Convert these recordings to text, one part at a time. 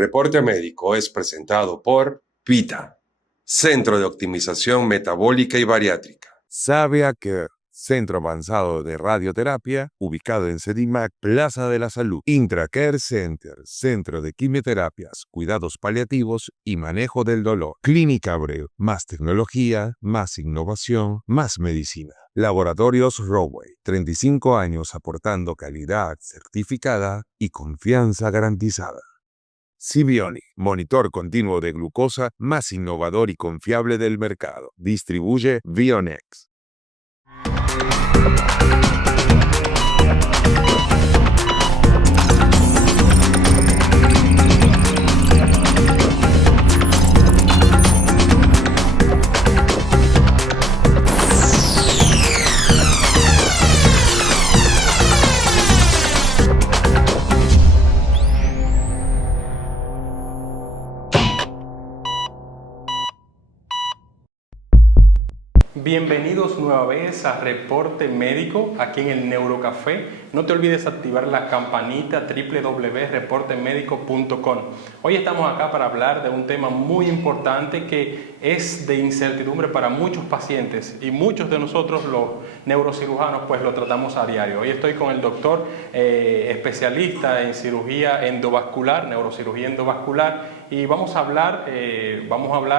Reporte Médico es presentado por PITA, Centro de Optimización Metabólica y Bariátrica. Sabe que Centro Avanzado de Radioterapia, ubicado en Sedimac, Plaza de la Salud. Intracare Center, Centro de Quimioterapias, Cuidados Paliativos y Manejo del Dolor. Clínica Abreu, más tecnología, más innovación, más medicina. Laboratorios Roway, 35 años aportando calidad certificada y confianza garantizada. Sibionic, monitor continuo de glucosa más innovador y confiable del mercado. Distribuye Bionex. Bienvenidos nueva vez a Reporte Médico aquí en el Neurocafé. No te olvides activar la campanita www.reportemedico.com. Hoy estamos acá para hablar de un tema muy importante que es de incertidumbre para muchos pacientes y muchos de nosotros los neurocirujanos pues lo tratamos a diario. Hoy estoy con el doctor especialista en cirugía endovascular, neurocirugía endovascular, y vamos a hablar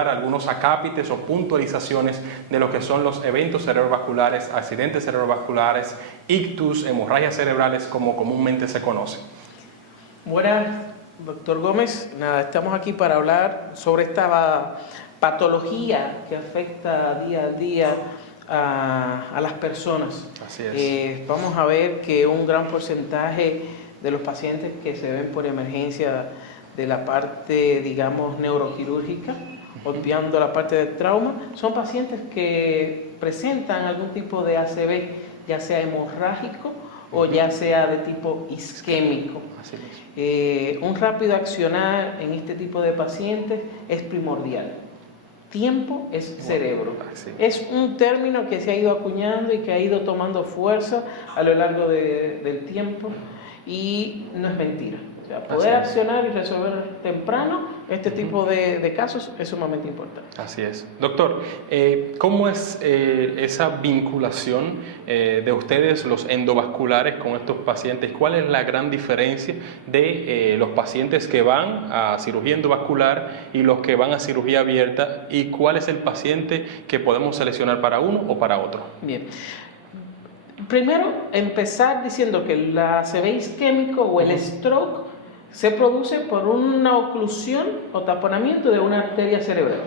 algunos acápites o puntualizaciones de lo que son los eventos cerebrovasculares, accidentes cerebrovasculares, ictus, hemorragias cerebrales, como comúnmente se conoce. Buenas, doctor Gómez. Estamos aquí para hablar sobre esta patología que afecta día a día a las personas. Así es. Vamos a ver que un gran porcentaje de los pacientes que se ven por emergencia de la parte, digamos, neuroquirúrgica, obviando la parte del trauma, son pacientes que presentan algún tipo de ACV, ya sea hemorrágico o ya sea de tipo isquémico. Así es. Un rápido accionar en este tipo de pacientes es primordial. Tiempo es cerebro. Es un término que se ha ido acuñando y que ha ido tomando fuerza a lo largo del tiempo, y no es mentira. O sea, poder accionar y resolver temprano este tipo de casos es sumamente importante. Así es. Doctor, ¿cómo es esa vinculación de ustedes, los endovasculares, con estos pacientes? ¿Cuál es la gran diferencia de los pacientes que van a cirugía endovascular y los que van a cirugía abierta? ¿Y cuál es el paciente que podemos seleccionar para uno o para otro? Bien. Primero, empezar diciendo que el ACV isquémico o el stroke se produce por una oclusión o taponamiento de una arteria cerebral.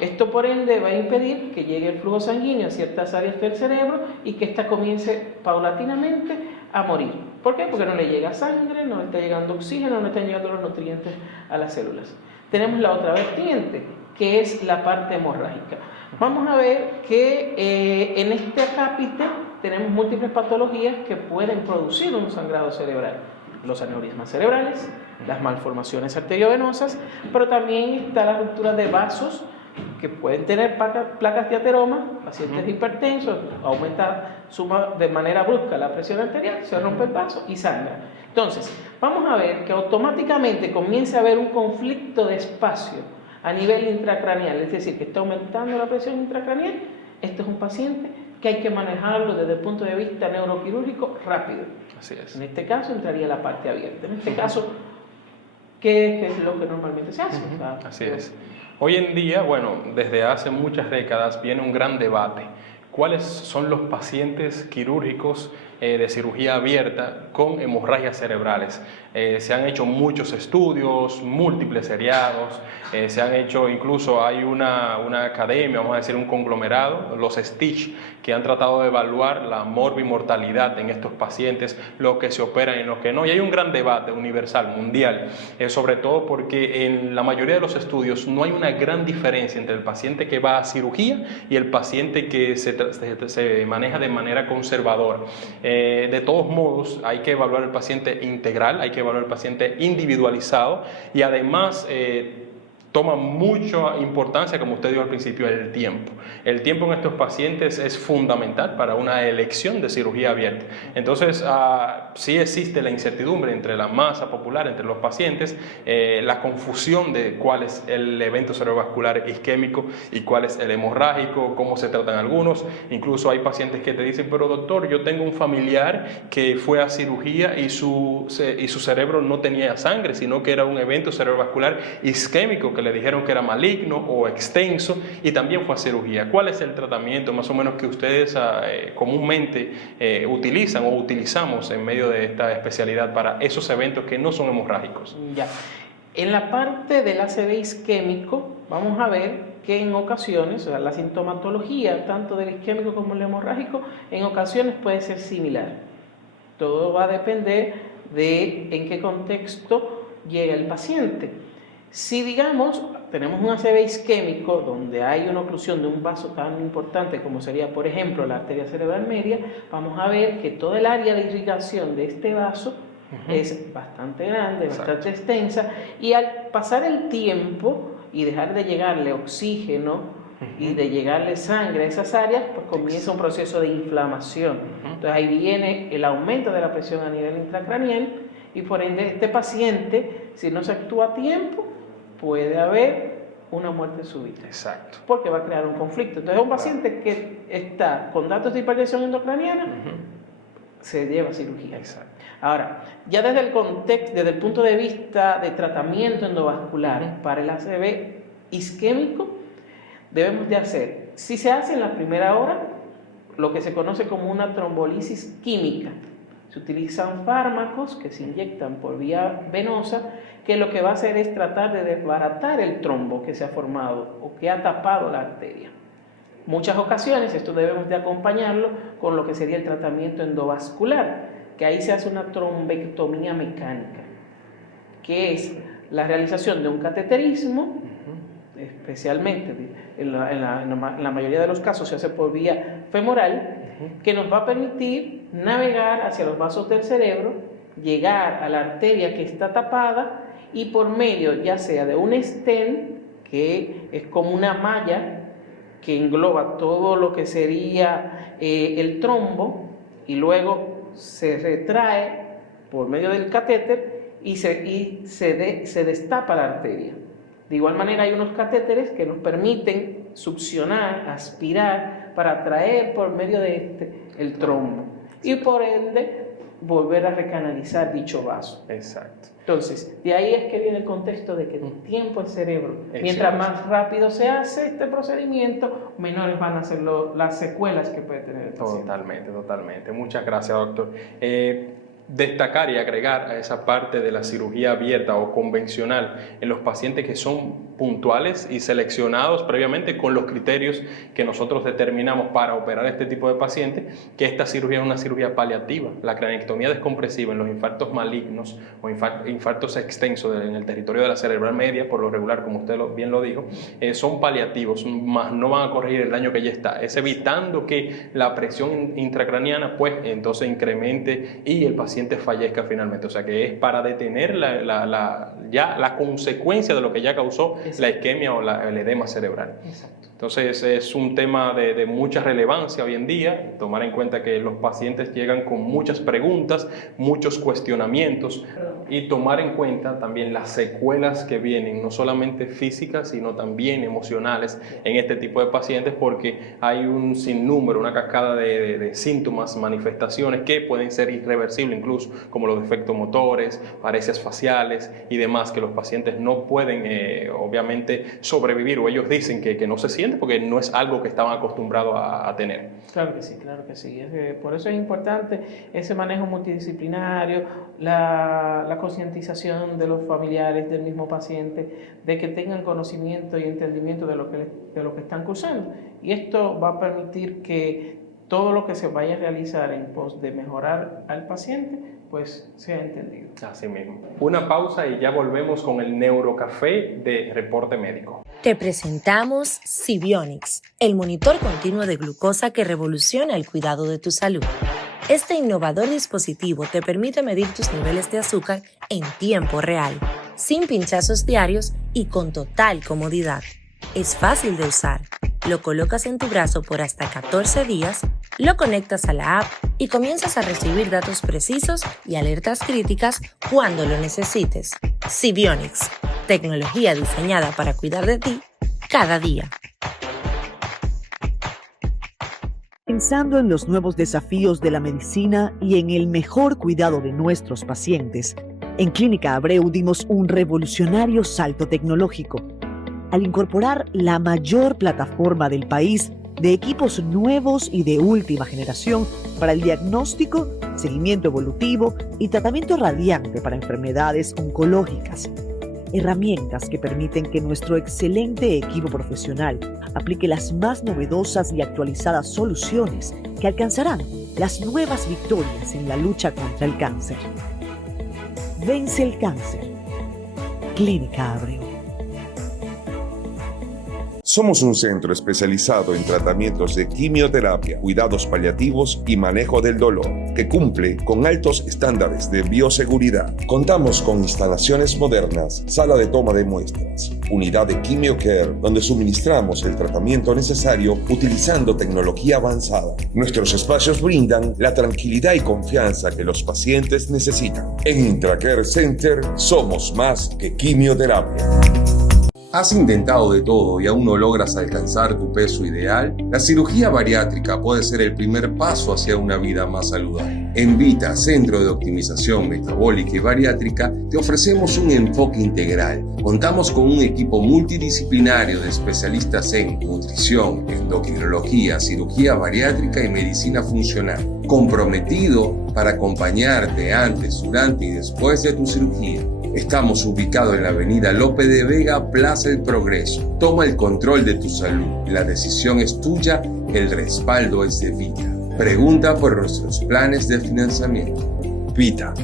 Esto, por ende, va a impedir que llegue el flujo sanguíneo a ciertas áreas del cerebro y que ésta comience paulatinamente a morir. ¿Por qué? Porque no le llega sangre, no le está llegando oxígeno, no le están llegando los nutrientes a las células. Tenemos la otra vertiente, que es la parte hemorrágica. Vamos a ver que en este acápite tenemos múltiples patologías que pueden producir un sangrado cerebral. Los aneurismas cerebrales, las malformaciones arteriovenosas, pero también está la ruptura de vasos que pueden tener placas de ateroma, pacientes hipertensos, suma de manera brusca la presión arterial, se rompe el vaso y sangra. Entonces, vamos a ver que automáticamente comienza a haber un conflicto de espacio a nivel intracraneal, es decir, que está aumentando la presión intracraneal. Este es un paciente que hay que manejarlo desde el punto de vista neuroquirúrgico rápido. Así es. En este caso entraría la parte abierta. En este caso, ¿qué es lo que normalmente se hace? Así es. Hoy en día, bueno, desde hace muchas décadas viene un gran debate. ¿Cuáles son los pacientes quirúrgicos de cirugía abierta con hemorragias cerebrales? Se han hecho muchos estudios, múltiples seriados, se han hecho, incluso hay una academia, vamos a decir un conglomerado, los Stitch, que han tratado de evaluar la morbimortalidad en estos pacientes, lo que se opera y lo que no. Y hay un gran debate universal, mundial, sobre todo porque en la mayoría de los estudios no hay una gran diferencia entre el paciente que va a cirugía y el paciente que se maneja de manera conservadora. De todos modos, hay que evaluar el paciente integral, hay que evaluar el paciente individualizado, y además toma mucha importancia, como usted dijo al principio, el tiempo. El tiempo en estos pacientes es fundamental para una elección de cirugía abierta. Entonces, sí existe la incertidumbre entre la masa popular, entre los pacientes, la confusión de cuál es el evento cerebrovascular isquémico y cuál es el hemorrágico, cómo se tratan algunos. Incluso hay pacientes que te dicen, pero doctor, yo tengo un familiar que fue a cirugía y su cerebro no tenía sangre, sino que era un evento cerebrovascular isquémico que le dijeron que era maligno o extenso y también fue a cirugía. ¿Cuál es el tratamiento más o menos que ustedes comúnmente utilizan o utilizamos en medio de esta especialidad para esos eventos que no son hemorrágicos? Ya. En la parte del ACV isquémico vamos a ver que en ocasiones, o sea, la sintomatología tanto del isquémico como el hemorrágico en ocasiones puede ser similar. Todo va a depender de en qué contexto llega el paciente. Si digamos, tenemos un ACV isquémico donde hay una oclusión de un vaso tan importante como sería, por ejemplo, la arteria cerebral media, vamos a ver que toda el área de irrigación de este vaso es bastante grande, bastante extensa, y al pasar el tiempo y dejar de llegarle oxígeno y de llegarle sangre a esas áreas, pues comienza un proceso de inflamación. Entonces ahí viene el aumento de la presión a nivel intracraneal y por ende este paciente, si no se actúa a tiempo, puede haber una muerte súbita. Exacto. Porque va a crear un conflicto. Entonces, un paciente que está con datos de hipertensión endocraniana se lleva a cirugía. Exacto. Ahora, ya desde el contexto, desde el punto de vista de tratamiento endovascular para el ACV isquémico, debemos de hacer, si se hace en la primera hora, lo que se conoce como una trombolisis química. Se utilizan fármacos que se inyectan por vía venosa, que lo que va a hacer es tratar de desbaratar el trombo que se ha formado o que ha tapado la arteria. Muchas ocasiones esto debemos de acompañarlo con lo que sería el tratamiento endovascular, que ahí se hace una trombectomía mecánica, que es la realización de un cateterismo, especialmente en la mayoría de los casos se hace por vía femoral, que nos va a permitir navegar hacia los vasos del cerebro, llegar a la arteria que está tapada y por medio ya sea de un stent, que es como una malla que engloba todo lo que sería el trombo y luego se retrae por medio del catéter y se destapa la arteria. De igual manera hay unos catéteres que nos permiten succionar, aspirar para traer por medio de el trombo y por ende volver a recanalizar dicho vaso. Exacto. Entonces, de ahí es que viene el contexto de que el tiempo el cerebro, mientras más rápido se hace este procedimiento, menores van a ser las secuelas que puede tener el paciente. Totalmente. Muchas gracias, doctor. Destacar y agregar a esa parte de la cirugía abierta o convencional en los pacientes que son puntuales y seleccionados previamente con los criterios que nosotros determinamos para operar este tipo de pacientes, que esta cirugía es una cirugía paliativa. La craneectomía descompresiva en los infartos malignos o infartos extensos en el territorio de la cerebral media, por lo regular, como usted bien lo dijo, son paliativos, más no van a corregir el daño que ya está. Es evitando que la presión intracraniana pues entonces incremente y el paciente fallezca finalmente. O sea que es para detener la consecuencia de lo que ya causó la isquemia o el edema cerebral. Exacto. Entonces es un tema de mucha relevancia hoy en día, tomar en cuenta que los pacientes llegan con muchas preguntas, muchos cuestionamientos y tomar en cuenta también las secuelas que vienen, no solamente físicas, sino también emocionales en este tipo de pacientes, porque hay un sinnúmero, una cascada de síntomas, manifestaciones que pueden ser irreversibles incluso, como los defectos motores, paresias faciales y demás, que los pacientes no pueden obviamente sobrevivir, o ellos dicen que no se sienten porque no es algo que estaban acostumbrados a tener. Claro que sí, claro que sí. Por eso es importante ese manejo multidisciplinario, la concientización de los familiares del mismo paciente, de que tengan conocimiento y entendimiento de lo que están cursando. Y esto va a permitir que todo lo que se vaya a realizar en pos de mejorar al paciente, pues sea entendido. Así mismo. Una pausa y ya volvemos con el Neurocafé de Reporte Médico. Te presentamos Sibionics, el monitor continuo de glucosa que revoluciona el cuidado de tu salud. Este innovador dispositivo te permite medir tus niveles de azúcar en tiempo real, sin pinchazos diarios y con total comodidad. Es fácil de usar. Lo colocas en tu brazo por hasta 14 días, lo conectas a la app y comienzas a recibir datos precisos y alertas críticas cuando lo necesites. Sibionics, tecnología diseñada para cuidar de ti cada día. Pensando en los nuevos desafíos de la medicina y en el mejor cuidado de nuestros pacientes, en Clínica Abreu dimos un revolucionario salto tecnológico al incorporar la mayor plataforma del país de equipos nuevos y de última generación para el diagnóstico, seguimiento evolutivo y tratamiento radiante para enfermedades oncológicas. Herramientas que permiten que nuestro excelente equipo profesional aplique las más novedosas y actualizadas soluciones que alcanzarán las nuevas victorias en la lucha contra el cáncer. Vence el cáncer. Clínica Abreu. Somos un centro especializado en tratamientos de quimioterapia, cuidados paliativos y manejo del dolor, que cumple con altos estándares de bioseguridad. Contamos con instalaciones modernas, sala de toma de muestras, unidad de QuimioCare, donde suministramos el tratamiento necesario utilizando tecnología avanzada. Nuestros espacios brindan la tranquilidad y confianza que los pacientes necesitan. En IntraCare Center somos más que quimioterapia. ¿Has intentado de todo y aún no logras alcanzar tu peso ideal? La cirugía bariátrica puede ser el primer paso hacia una vida más saludable. En Vita, Centro de Optimización Metabólica y Bariátrica, te ofrecemos un enfoque integral. Contamos con un equipo multidisciplinario de especialistas en nutrición, endocrinología, cirugía bariátrica y medicina funcional, comprometido para acompañarte antes, durante y después de tu cirugía. Estamos ubicados en la avenida Lope de Vega, Plaza El Progreso. Toma el control de tu salud. La decisión es tuya, el respaldo es de Vita. Pregunta por nuestros planes de financiamiento. Vita,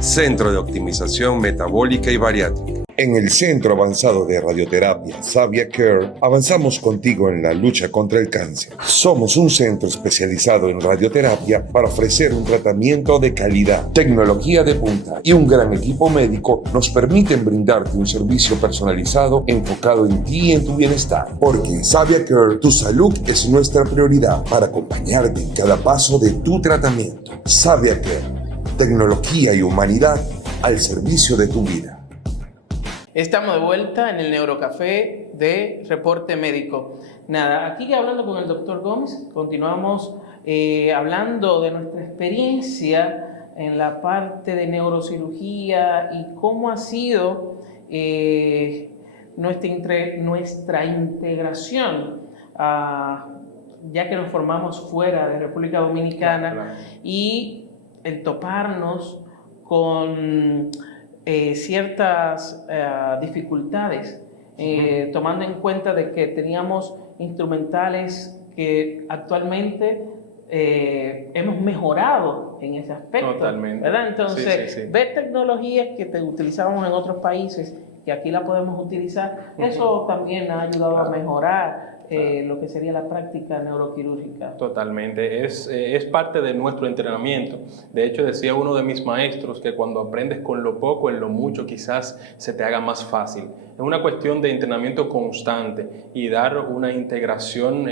Centro de Optimización Metabólica y Bariátrica. En el Centro Avanzado de Radioterapia Savia Care avanzamos contigo en la lucha contra el cáncer. Somos un centro especializado en radioterapia para ofrecer un tratamiento de calidad. Tecnología de punta y un gran equipo médico nos permiten brindarte un servicio personalizado enfocado en ti y en tu bienestar. Porque en Savia Care tu salud es nuestra prioridad para acompañarte en cada paso de tu tratamiento. Savia Care, tecnología y humanidad al servicio de tu vida. Estamos de vuelta en el Neurocafé de Reporte Médico. Nada, aquí hablando con el doctor Gómez, continuamos hablando de nuestra experiencia en la parte de neurocirugía y cómo ha sido nuestra integración, ya que nos formamos fuera de República Dominicana, claro. Y el toparnos con ciertas dificultades, tomando en cuenta de que teníamos instrumentales que actualmente hemos mejorado en ese aspecto. Totalmente. ¿Verdad? Entonces, sí. Ver tecnologías que utilizábamos en otros países, que aquí la podemos utilizar, eso también ha ayudado a mejorar lo que sería la práctica neuroquirúrgica. Totalmente, es parte de nuestro entrenamiento. De hecho, decía uno de mis maestros que cuando aprendes con lo poco, en lo mucho quizás se te haga más fácil. Es una cuestión de entrenamiento constante y dar una integración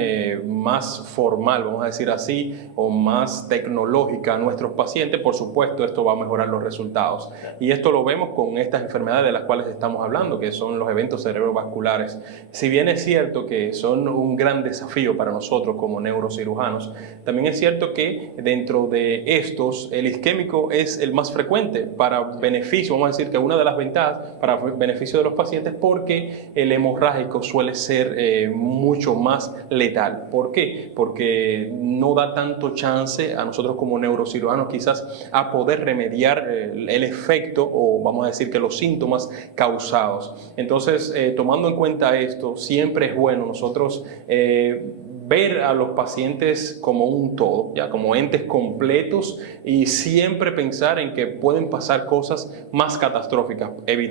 más formal, vamos a decir así, o más tecnológica a nuestros pacientes. Por supuesto, esto va a mejorar los resultados. Y esto lo vemos con estas enfermedades de las cuales estamos hablando, que son los eventos cerebrovasculares. Si bien es cierto que son un gran desafío para nosotros como neurocirujanos, también es cierto que dentro de estos, el isquémico es el más frecuente para beneficio, vamos a decir que una de las ventajas para beneficio de los pacientes, porque el hemorrágico suele ser mucho más letal. ¿Por qué? Porque no da tanto chance a nosotros como neurocirujanos quizás a poder remediar el efecto, o vamos a decir que los síntomas causados. Entonces, tomando en cuenta esto, siempre es bueno nosotros ver a los pacientes como un todo, ya como entes completos, y siempre pensar en que pueden pasar cosas más catastróficas.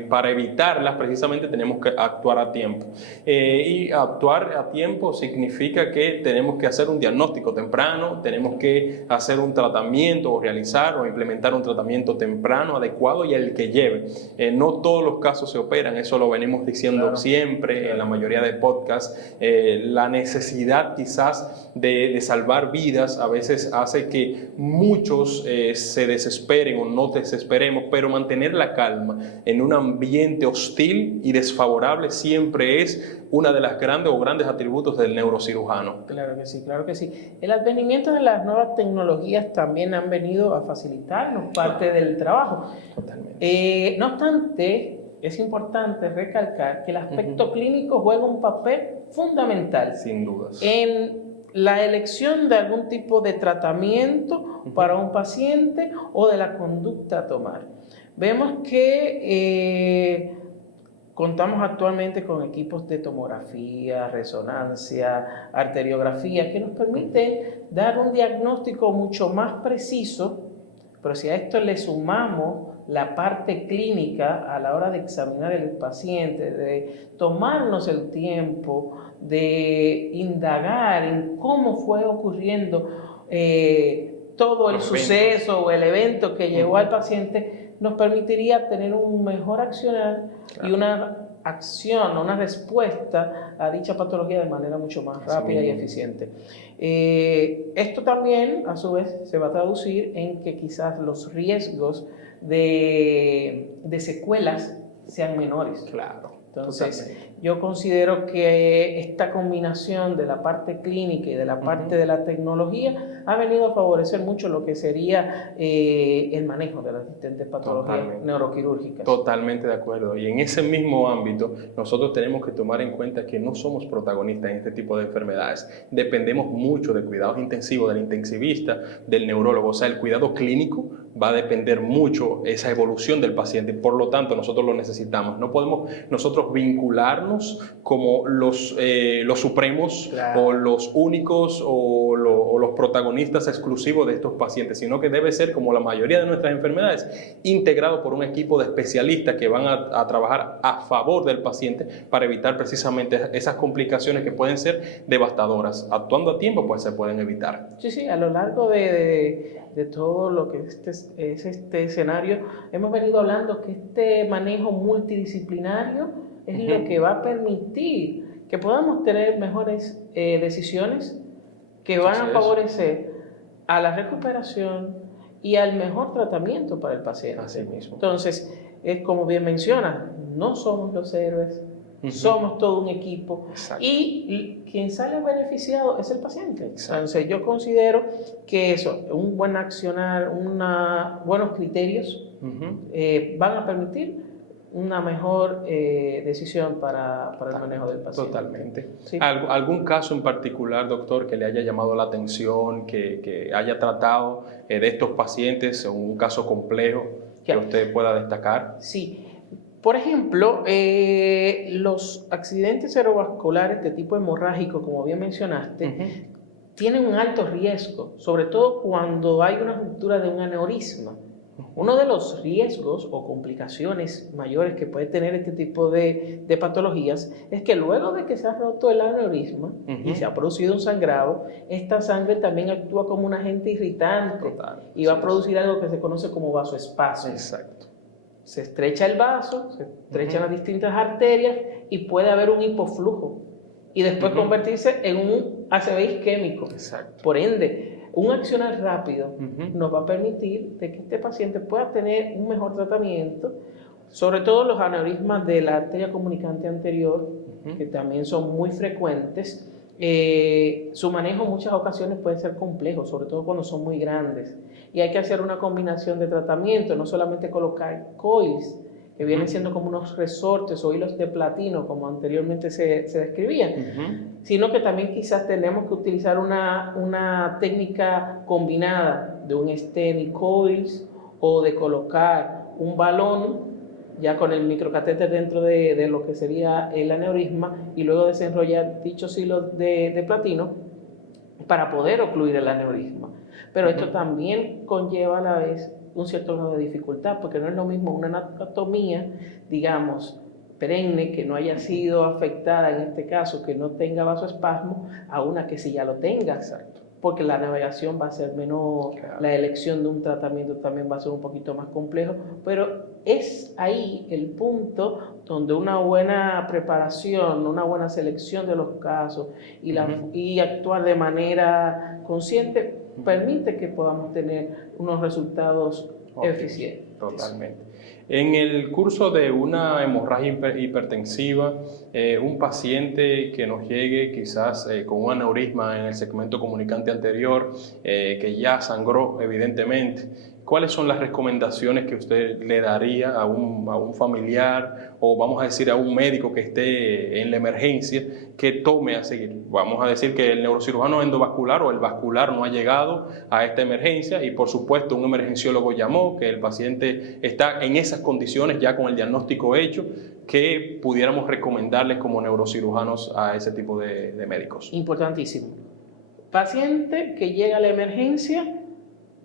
Para evitarlas, precisamente, tenemos que actuar a tiempo. Y actuar a tiempo significa que tenemos que hacer un diagnóstico temprano, tenemos que hacer un tratamiento o realizar o implementar un tratamiento temprano, adecuado y el que lleve. No todos los casos se operan, eso lo venimos diciendo siempre en la mayoría de podcasts. La necesidad quizás de salvar vidas a veces hace que muchos se desesperen o no desesperemos, pero mantener la calma en un ambiente hostil y desfavorable siempre es una de las grandes atributos del neurocirujano. Claro que sí, claro que sí. El advenimiento de las nuevas tecnologías también han venido a facilitarnos parte del trabajo. Totalmente. No obstante, es importante recalcar que el aspecto clínico juega un papel fundamental. Sin dudas. En la elección de algún tipo de tratamiento para un paciente o de la conducta a tomar. Vemos que contamos actualmente con equipos de tomografía, resonancia, arteriografía, que nos permiten dar un diagnóstico mucho más preciso, pero si a esto le sumamos la parte clínica a la hora de examinar el paciente, de tomarnos el tiempo, de indagar en cómo fue ocurriendo todo el suceso o el evento que llevó al paciente, nos permitiría tener un mejor accionar y una acción, una respuesta a dicha patología de manera mucho más rápida y eficiente. Esto también, a su vez, se va a traducir en que quizás los riesgos de secuelas sean menores. Claro. Entonces, yo considero que esta combinación de la parte clínica y de la parte de la tecnología ha venido a favorecer mucho lo que sería el manejo de las distintas patologías neuroquirúrgicas. Totalmente de acuerdo. Y en ese mismo ámbito, nosotros tenemos que tomar en cuenta que no somos protagonistas en este tipo de enfermedades. Dependemos mucho de cuidados intensivos, del intensivista, del neurólogo. O sea, el cuidado clínico va a depender mucho esa evolución del paciente. Por lo tanto, nosotros lo necesitamos. No podemos nosotros vincularnos como los supremos, claro, o los únicos o los protagonistas exclusivos de estos pacientes, sino que debe ser, como la mayoría de nuestras enfermedades, integrado por un equipo de especialistas que van a trabajar a favor del paciente para evitar precisamente esas complicaciones que pueden ser devastadoras. Actuando a tiempo, pues se pueden evitar. Sí, a lo largo de todo lo que es este escenario, hemos venido hablando que este manejo multidisciplinario es lo que va a permitir que podamos tener mejores decisiones que van a favorecer a la recuperación y al mejor tratamiento para el paciente. Así mismo. Entonces, es como bien menciona, no somos los héroes, somos todo un equipo. Exacto. Y quien sale beneficiado es el paciente. Exacto. Entonces yo considero que eso, un buen accionar, buenos criterios van a permitir una mejor decisión para el manejo del paciente. Totalmente. ¿Sí? ¿Algún caso en particular, doctor, que le haya llamado la atención, que haya tratado de estos pacientes, un caso complejo que usted pueda destacar? Sí. Por ejemplo, los accidentes cerebrovasculares de tipo hemorrágico, como bien mencionaste, tienen un alto riesgo, sobre todo cuando hay una ruptura de un aneurisma. Uno de los riesgos o complicaciones mayores que puede tener este tipo de patologías es que luego de que se ha roto el aneurisma y se ha producido un sangrado, esta sangre también actúa como un agente irritante y va a producir algo que se conoce como vasoespasmo. Exacto. Se estrecha el vaso, se estrechan las distintas arterias y puede haber un hipoflujo y después convertirse en un ACV isquémico. Exacto. Por ende, un accionar rápido nos va a permitir de que este paciente pueda tener un mejor tratamiento, sobre todo los aneurismas de la arteria comunicante anterior, que también son muy frecuentes. Su manejo en muchas ocasiones puede ser complejo, sobre todo cuando son muy grandes. Y hay que hacer una combinación de tratamiento, no solamente colocar coils, que vienen siendo como unos resortes o hilos de platino, como anteriormente se describían, sino que también quizás tenemos que utilizar una técnica combinada de un stent y coils, o de colocar un balón ya con el microcatéter dentro de lo que sería el aneurisma y luego desenrollar dichos hilos de platino para poder ocluir el aneurisma. Pero esto también conlleva a la vez un cierto grado de dificultad, porque no es lo mismo una anatomía, digamos, perenne, que no haya sido afectada en este caso, que no tenga vasoespasmo, a una que sí ya lo tenga. Exacto. Porque la navegación va a ser menor, Claro. La elección de un tratamiento también va a ser un poquito más complejo, pero es ahí el punto donde una buena preparación, una buena selección de los casos y actuar de manera consciente permite que podamos tener unos resultados eficientes. Totalmente. En el curso de una hemorragia hipertensiva, un paciente que nos llegue quizás con un aneurisma en el segmento comunicante anterior, que ya sangró evidentemente, ¿cuáles son las recomendaciones que usted le daría a un familiar o vamos a decir a un médico que esté en la emergencia que tome a seguir? Vamos a decir que el neurocirujano endovascular o el vascular no ha llegado a esta emergencia y por supuesto un emergenciólogo llamó, que el paciente está en esas condiciones ya con el diagnóstico hecho, que pudiéramos recomendarles como neurocirujanos a ese tipo de médicos. Importantísimo. Paciente que llega a la emergencia,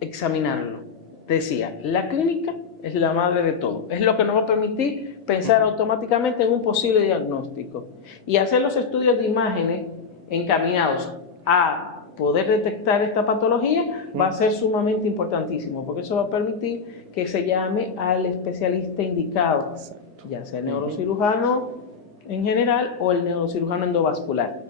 examinarlo. Decía, la clínica es la madre de todo. Es lo que nos va a permitir pensar automáticamente en un posible diagnóstico. Y hacer los estudios de imágenes encaminados a poder detectar esta patología va a ser sumamente importantísimo, porque eso va a permitir que se llame al especialista indicado, ya sea el neurocirujano en general o el neurocirujano endovascular.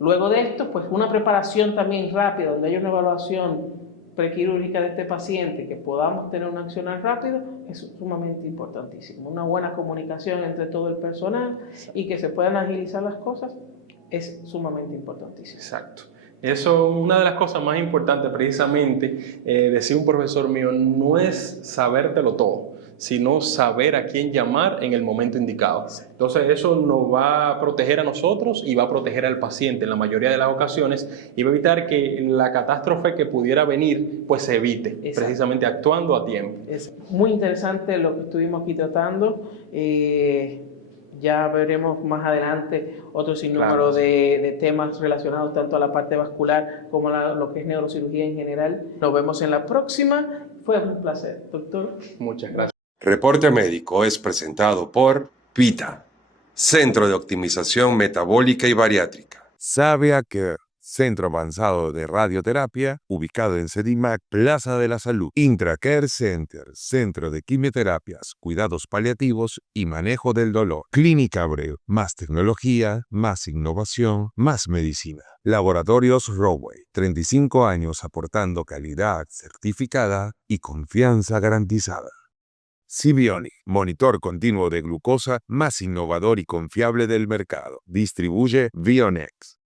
Luego de esto, pues una preparación también rápida, donde haya una evaluación prequirúrgica de este paciente, que podamos tener un accionar rápido, es sumamente importantísimo. Una buena comunicación entre todo el personal y que se puedan agilizar las cosas es sumamente importantísimo. Exacto. Eso, una de las cosas más importantes precisamente, decía un profesor mío, no es sabértelo todo, sino saber a quién llamar en el momento indicado. Entonces eso nos va a proteger a nosotros y va a proteger al paciente en la mayoría de las ocasiones y va a evitar que la catástrofe que pudiera venir pues se evite. Exacto. Precisamente actuando a tiempo. Es muy interesante lo que estuvimos aquí tratando. Ya veremos más adelante otro sinnúmero de temas relacionados tanto a la parte vascular como a lo que es neurocirugía en general. Nos vemos en la próxima. Fue un placer, doctor. Muchas gracias. Reporte Médico es presentado por PITA, Centro de Optimización Metabólica y Bariátrica. Sabia Care, Centro Avanzado de Radioterapia, ubicado en Sedimac, Plaza de la Salud. Intracare Center, Centro de Quimioterapias, Cuidados Paliativos y Manejo del Dolor. Clínica Abreu, más tecnología, más innovación, más medicina. Laboratorios Roway, 35 años aportando calidad certificada y confianza garantizada. Sibionic, monitor continuo de glucosa más innovador y confiable del mercado. Distribuye Bionex.